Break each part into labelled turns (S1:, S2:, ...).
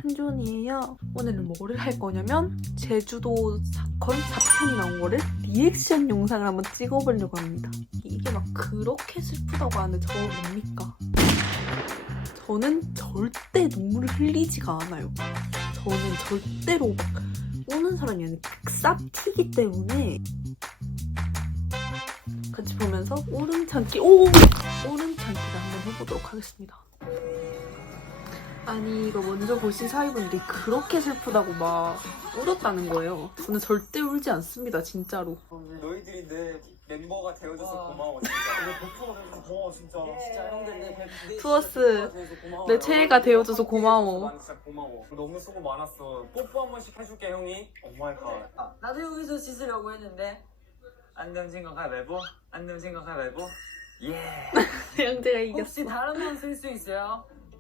S1: 한준이에요. 오늘은 뭐를 할 거냐면 제주도 사건 4편이 나온 거를 리액션 영상을 한번 찍어보려고 합니다. 이게 막 그렇게 슬프다고 하는데 저거 뭡니까? 저는 절대 눈물을 흘리지가 않아요. 저는 절대로 막 우는 사람이 아니라 싹튀기 때문에 같이 보면서 오름 참기를 한번 해보도록 하겠습니다. 아니 이거 먼저 보신 사위분들이 그렇게 슬프다고 막 울었다는 거예요. 저는 절대 울지 않습니다, 진짜로.
S2: 너희들이 내 멤버가 되어줘서 고마워 진짜. 내 베프가 되어줘서 고마워 진짜. 진짜 형들 내
S1: 투어스 내 최애가 되어줘서 고마워.
S2: 난 진짜 고마워. 너무 수고 많았어. 뽀뽀 한 번씩 해줄게 형이. 오마이갓.
S3: 나도 여기서 씻으려고 했는데
S2: 안 되면 생각할 멤버? 안 되면 생각할 멤버? 예.
S1: 형제가 이겼어.
S3: 혹시 다른 분 쓸 수 있어요?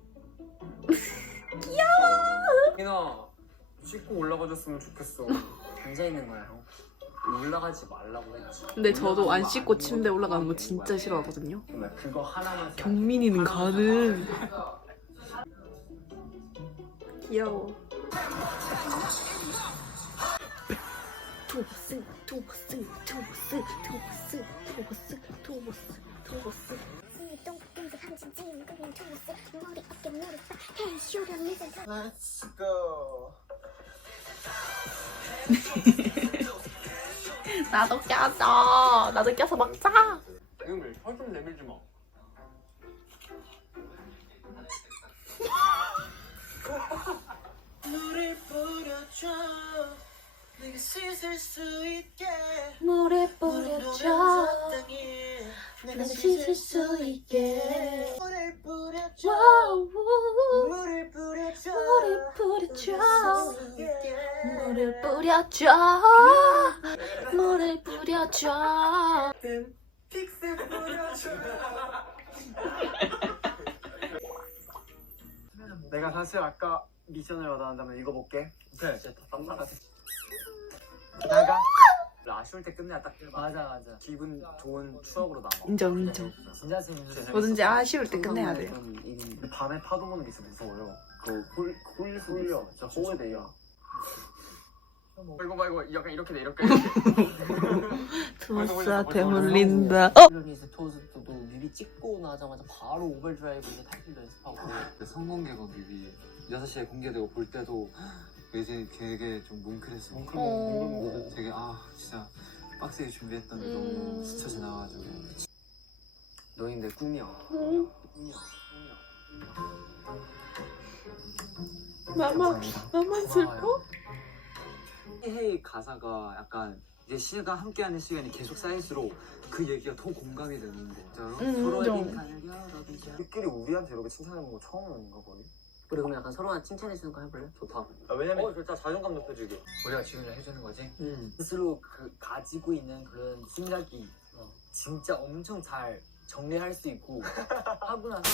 S2: 희나 씻고 올라가줬으면 좋겠어.
S3: 앉아있는 거야 형. 올라가지 말라고 했지.
S1: 근데 저도 안 씻고 침대 올라가는 거 진짜 싫어하거든요.
S2: 정말 그거 하나만
S1: 경민이는 가는. 귀여워. 투버스.
S2: Let's go.
S1: 나도 껴서 먹자.
S2: 형들 혀좀 내밀지 마.
S3: 물을 뿌려줘 내가 씻을 수 있게.
S1: 물에 뿌려줘
S3: 내가
S1: 씻을 수 있게.
S3: 물을 뿌려줘 물을 뿌려줘
S1: 물을 뿌려줘 물을 뿌려줘 물을 뿌려줘.
S2: 픽스 뿌려줘. 내가 사실 아까 미션을 받았다면 읽어볼게. 오케이. 진짜 다 땀나가. 나가. 아쉬울 때 끝내야 딱.
S3: 맞아
S2: 기분 좋은 추억으로 남아.
S1: 인정.
S3: 진짜 재밌어.
S1: 뭐든지 아쉬울 때 끝내야 돼요.
S2: 밤에 파도 보는 게 진짜 무서워요. 홀려. 진짜 호흡돼요. 이거 약간 이렇게 돼 이렇게.
S1: 투머스한테 물린다.
S3: 플러니스 토스트도 뮤비 찍고 나자마자 바로 오버드라이브에서 타이틀 연습하고.
S4: 성공개가 뮤비 6시에 공개되고 볼 때도 이제 되게 좀 뭉클했어요. 되게 진짜 빡세게 준비했던데 너무 스쳐 지나가지고.
S2: 너희 내 꿈이야. 꿈이야.
S1: 나만 슬퍼?
S4: 헤이 가사가 약간 이제 시가 함께하는 시간이 계속 쌓일수록 그 얘기가 더 공감이 되는 거 같아요. 서로의
S1: 인정.
S4: 빈칸을 열어두자.
S2: 우리끼리 우리한테 이렇게 칭찬해본 거 처음인가 거의?
S3: 우리 그럼 약간 서로한테 칭찬해주는 거 해볼래?
S4: 좋다.
S2: 왜냐면 진짜 자존감 높여주기.
S4: 우리가 지원을 해주는 거지?
S3: 스스로 가지고 있는 그런 생각이 진짜 엄청 잘 정리할 수 있고 하고 나서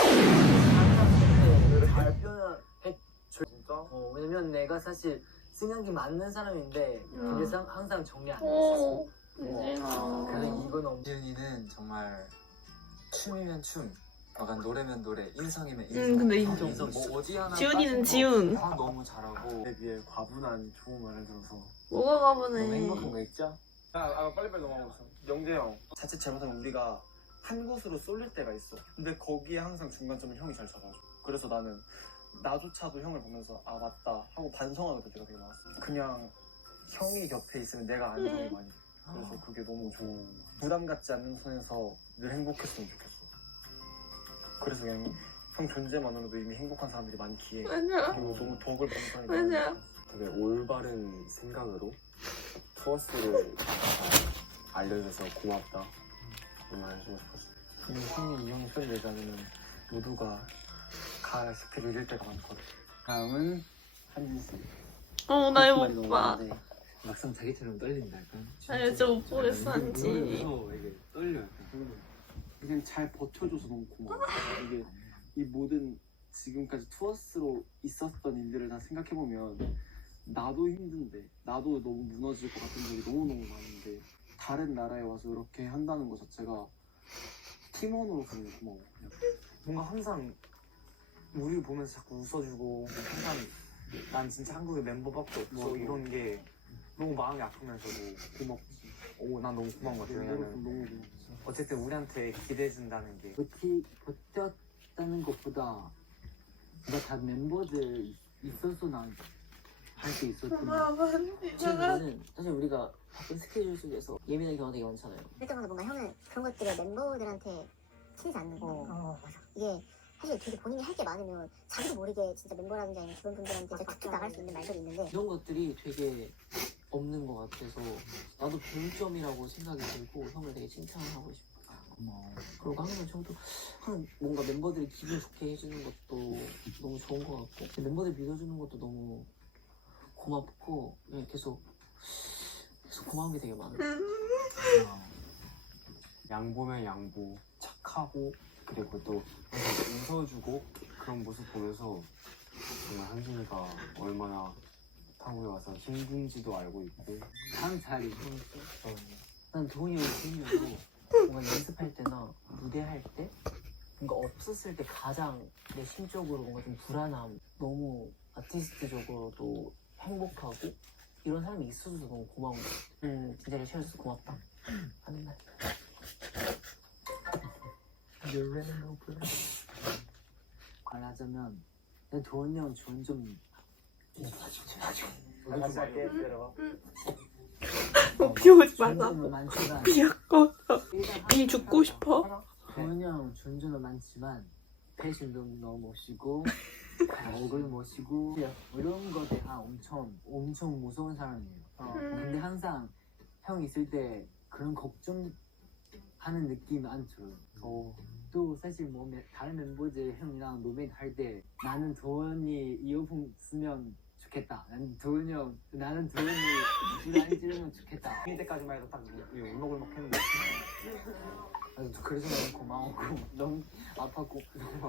S3: 잘 표현해.
S2: 진짜?
S3: 왜냐면 내가 사실 생각이 맞는 사람인데 그래서 항상 정리 안 했었어. 그래서 이건 엄청.
S4: 지은이는 정말 춤이면 춤, 약간 노래면 노래, 인성이면 인성.
S1: 근데 인정.
S4: 뭐 어디 하나
S1: 지훈이는
S4: 빠진 거
S1: 지훈.
S4: 다 너무 잘하고.
S2: 내 비해 과분한 좋은 말을 들어서
S1: 뭐가
S2: 너무
S1: 가보네.
S2: 행복한 거 있죠? 빨리빨리 넘어가고 있어. 영재 형. 자칫 잘못하면 우리가 한 곳으로 쏠릴 때가 있어. 근데 거기에 항상 중간점을 형이 잘 잡아줘. 그래서 나는 나조차도 형을 보면서 맞다 하고 반성하는 그때가 되게 많았어. 그냥 형이 곁에 있으면 내가 안정이 많이 돼. 그래서 그게 너무 좋은. 부담 갖지 않는 선에서 늘 행복했으면 좋겠어. 그래서 그냥 형 존재만으로도 이미 행복한 사람들이 많기에
S1: 맞아.
S2: 그리고 너무 덕을 보는 사람이
S1: 맞아.
S2: 많아. 되게 올바른 생각으로 투어스를 알려줘서 고맙다 이 말 해주고 싶었어. 형이 이 형이 소리 내지 않으면 모두가 스킬을 잃을 때가 많거든. 다음은 한진씨.
S1: 나 이거 못 봐.
S4: 막상 자기처럼 떨린다 약간.
S1: 아니 진짜 못 보겠어 한지.
S4: 무서워 이게 떨려 약간.
S5: 그냥 잘 버텨줘서 너무 고마워. 이게 이 모든 지금까지 투어스로 있었던 일들을 다 생각해보면 나도 힘든데 나도 너무 무너질 것 같은 적이 너무너무 많은데 다른 나라에 와서 이렇게 한다는 것 자체가 팀원으로서 너무 고마워. 그냥.
S2: 뭔가 항상 우리를 보면서 자꾸 웃어주고 항상 난 진짜 한국에 멤버밖에 없어 이런 게 너무 마음이 아프면서도 고맙지. 난 너무 고마운 것 같아. 왜냐면
S5: 너무 고맙지.
S2: 어쨌든 우리한테 기대해준다는 게
S3: 버텼다는 것보다 다 멤버들 있어서 난 할 수 있었던
S6: 저는 사실 우리가 바쁜 스케줄 속에서 예민한 경우가 되게 많잖아요.
S7: 그럴 때마다 뭔가 형은 그런 것들을 멤버들한테 튀지 않는 거. 맞아. 이게 사실 되게 본인이 할 게 많으면 자기도 모르게 진짜 멤버라든지 아니면 주변 분들한테 진짜 툭툭 나갈 수 있는 말들이 있는데
S6: 이런 것들이 되게 없는 것 같아서 나도 배울점이라고 생각이 들고 형을 되게 칭찬을 하고 싶어.
S3: 고마워.
S6: 그리고 항상 뭔가 멤버들이 기분 좋게 해주는 것도 너무 좋은 것 같고 멤버들 믿어주는 것도 너무 고맙고 계속 고마운 게 되게 많아.
S8: 양보면 양보, 착하고 그리고 또 항상 웃어주고 그런 모습 보면서 정말 한준이가 얼마나 타국에 와서 힘든지도 알고 있고
S3: 다음 자리.
S6: 난 도훈이 형이 생각으로 뭔가 연습할 때나 무대할 때 뭔가 없었을 때 가장 내 심적으로 뭔가 좀 불안함, 너무 아티스트적으로도 행복하고 이런 사람이 있어줘서 너무 고마운 것 같아. 진짜 채워줘서 고맙다 하는 말.
S3: 말하자면 난 도훈이 형 좋은 점
S2: 같이 할게. 기다려봐.
S1: 비 오지
S3: 좋은
S1: 말라.
S3: 점은 많지만
S1: 비 아까워. 비 죽고 싶어.
S3: 도훈이 형 좋은 점은 많지만 패션도 너무 멋지고 얼굴 멋지고 이런 거에 대한 엄청 무서운 사람이에요. 근데 항상 형 있을 때 그런 걱정하는 느낌 안 들어요. 또 사실 뭐 다른 멤버들 형이랑 노래 할 때 나는 도훈이 이어폰 쓰면 좋겠다. 나는 도훈이 불안 지르면 좋겠다.
S2: 이 때까지만 해도 딱 울먹울먹했는데
S3: 그래서 너무 고마웠고 너무 아팠고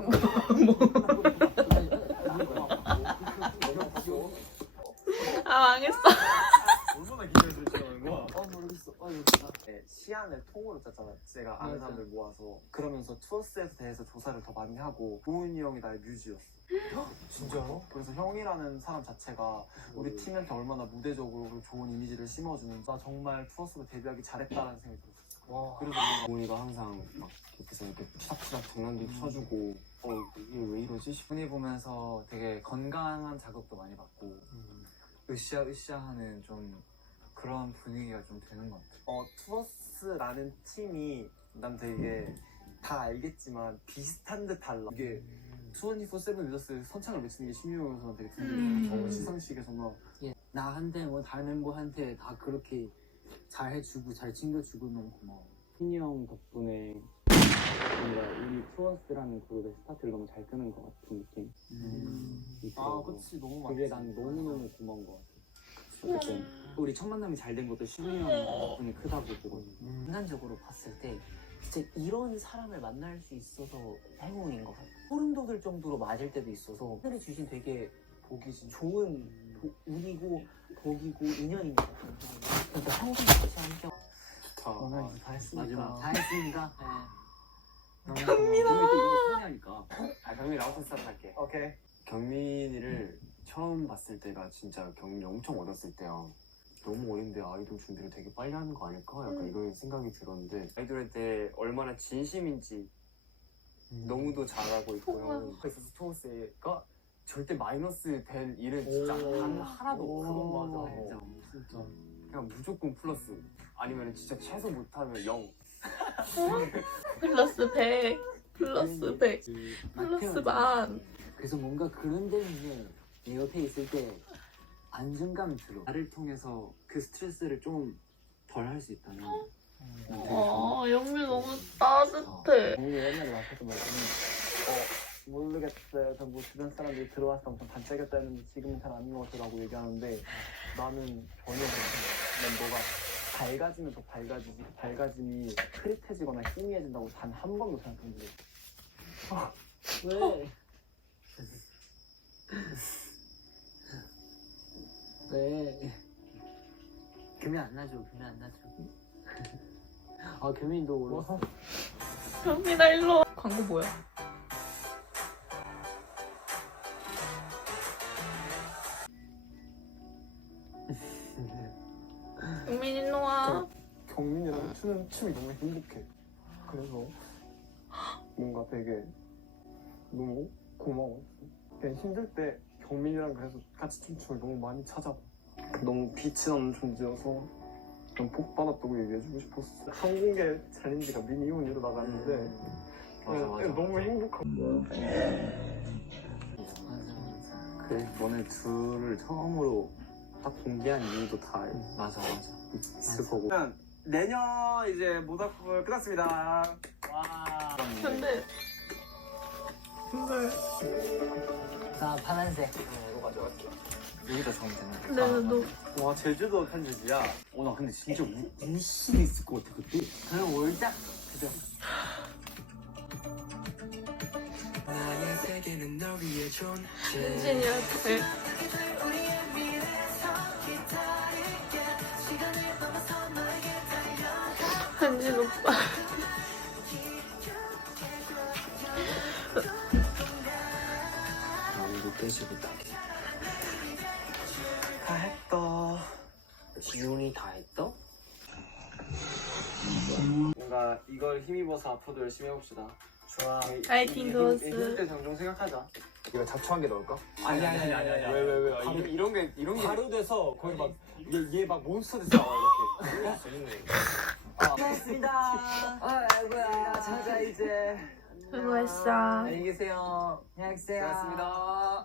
S1: 아 망했어.
S2: 얼마나 기대를 주시는 거야?
S3: 모르겠어.
S2: 네, 시안을 통으로 짰잖아. 제가 아는
S3: 맞아.
S2: 사람들 모아서 그러면서 투어스에 대해서 조사를 더 많이 하고 도훈이 형이 나의 뮤즈였어. 진짜로? 그래서 형이라는 사람 자체가 우리 팀한테 얼마나 무대적으로 좋은 이미지를 심어주는 나 정말 투어스로 데뷔하기 잘했다는 생각이 들었어. 그래서
S8: 도훈이가 항상 막 옆에서 이렇게 투닥투닥 장난도 쳐주고 이게 왜 이러지 싶은 일 보면서 되게 건강한 자극도 많이 받고 으쌰으쌰하는 좀 그런 분위기가 좀 되는 것 같아요.
S2: 투어스라는 팀이 난 되게 다 알겠지만 비슷한 듯 달라. 이게 24/7 리더스 선창을 외치는 게 신유호선 되게 든든해. 시상식에서나
S3: 나한테 뭐 다른 멤버한테 다 그렇게 잘 해주고 잘 챙겨주고 너무 고마워.
S5: 희니 형 덕분에 뭔가 우리 투어스라는 그룹의 스타트를 너무 잘 끄는 것 같은 느낌.
S2: 그치 너무 많지.
S5: 그게 난 너무너무 고마운 것 같아. 어쨌든 우리 첫 만남이 잘 된 것도 시훈이 형 덕분에 크다고 보거든.
S6: 인간적으로 봤을 때 진짜 이런 사람을 만날 수 있어서 행운인 것 같아요. 소름 돋을 정도로 맞을 때도 있어서 하늘이 주신 되게 좋은 운이고 복이고 인연인 것 같아요. 그러니까 평생 같이 함께
S8: 좋다.
S2: 오늘 다 했으니까.
S5: 마지막.
S3: 다 했습니다.
S5: 경민아.
S8: 경민이 나부터 스타트할게.
S2: 오케이.
S8: 경민이를 처음 봤을 때가 진짜 경민이 엄청 어렸을 때야. 너무 어린데 아이돌 준비를 되게 빨리 하는 거 아닐까? 약간 이런 생각이 들었는데 아이돌 때 얼마나 진심인지 너무도 잘하고 있고요. 그래서 투어스가 절대 마이너스 될 일은 진짜 단 하나도 없어.
S2: 진짜.
S8: 그냥 무조건 플러스 아니면 진짜 최소 못하면 0.
S1: 플러스 100. 플러스 100. 플러스 만.
S3: 그래서 뭔가 그런 데는 내 옆에 있을 때 안정감이 들어.
S5: 나를 통해서 그 스트레스를 좀 덜 할 수 있다면 난 되게
S1: 영미 너무 따뜻해.
S2: 우리 옛날에 맡았던 말씀은 모르겠어요. 저 뭐 주변 사람들이 들어와서 엄청 반짝였다 했는데 지금은 잘 안 먹어서라고 얘기하는데 나는 전혀 괜찮아. 난 너가 밝아지면 더 밝아지지. 그 밝아짐이 흐릿해지거나 희미해진다고 단 한 번도 생각한 적이 없어.
S3: 왜? 왜? 금이 안 나죠. 금이도 울었어.
S1: 영민아 일로 와. 광고 뭐야?
S2: 춤이 너무 행복해. 그래서 뭔가 되게 너무 고마웠어. 그냥 힘들 때 경민이랑 그래서 같이 춤을 너무 많이 찾아봐. 너무 빛이 나는 존재여서 좀 복 받았다고 얘기해주고 싶었어. 항공계 챌린지가 미니온으로 나갔는데
S4: 맞아, 맞아.
S2: 너무 행복하고.
S8: 그래 너네 둘을 처음으로 딱 공개한 이유도 다
S4: 맞아.
S8: 있을 거고.
S2: 내년 이제 모닥불 끝났습니다.
S3: 와.
S1: 근데
S3: 자 파란색.
S2: 이거 가져왔어.
S4: 여기다 적으면 되나?
S1: 내가 너
S2: 와 제주도 편지지야.
S8: 나 근데 진짜 울 수도 있을 것 같아 그때.
S3: 그럼 올짝. 그죠?
S1: 현진이한테 현진 오빠
S4: 아무도 빼지 못하게.
S2: 다 했다.
S6: 지훈이 다 했어?
S2: 뭔가 이걸 힘입어서 앞으로도 열심히 해봅시다.
S3: 좋아.
S1: 파이팅 도스.
S2: 힘들 때 종종 생각하자.
S8: 이거 자초한 게 넣을까?
S2: 아니.
S8: 왜?
S2: 이런 게
S8: 바로 돼서 거기 막 얘 막 몬스터 돼서 나와 이렇게. 재밌네.
S3: 고맙습니다. 아이고야. 자자 이제.
S1: 수고했어.
S3: 안녕히 계세요. 안녕히 계세요.
S8: 고맙습니다.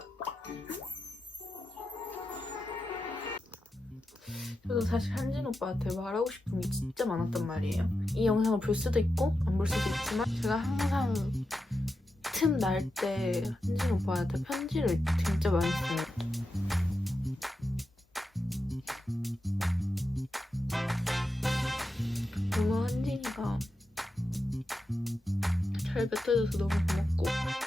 S1: 저도 사실 현진 오빠한테 말하고 싶은 게 진짜 많았단 말이에요. 이 영상을 볼 수도 있고 안 볼 수도 있지만 제가 항상 틈 날 때 현진 오빠한테 편지를 진짜 많이 써요. 너무 현진이가 잘 뱉어줘서 너무 고맙고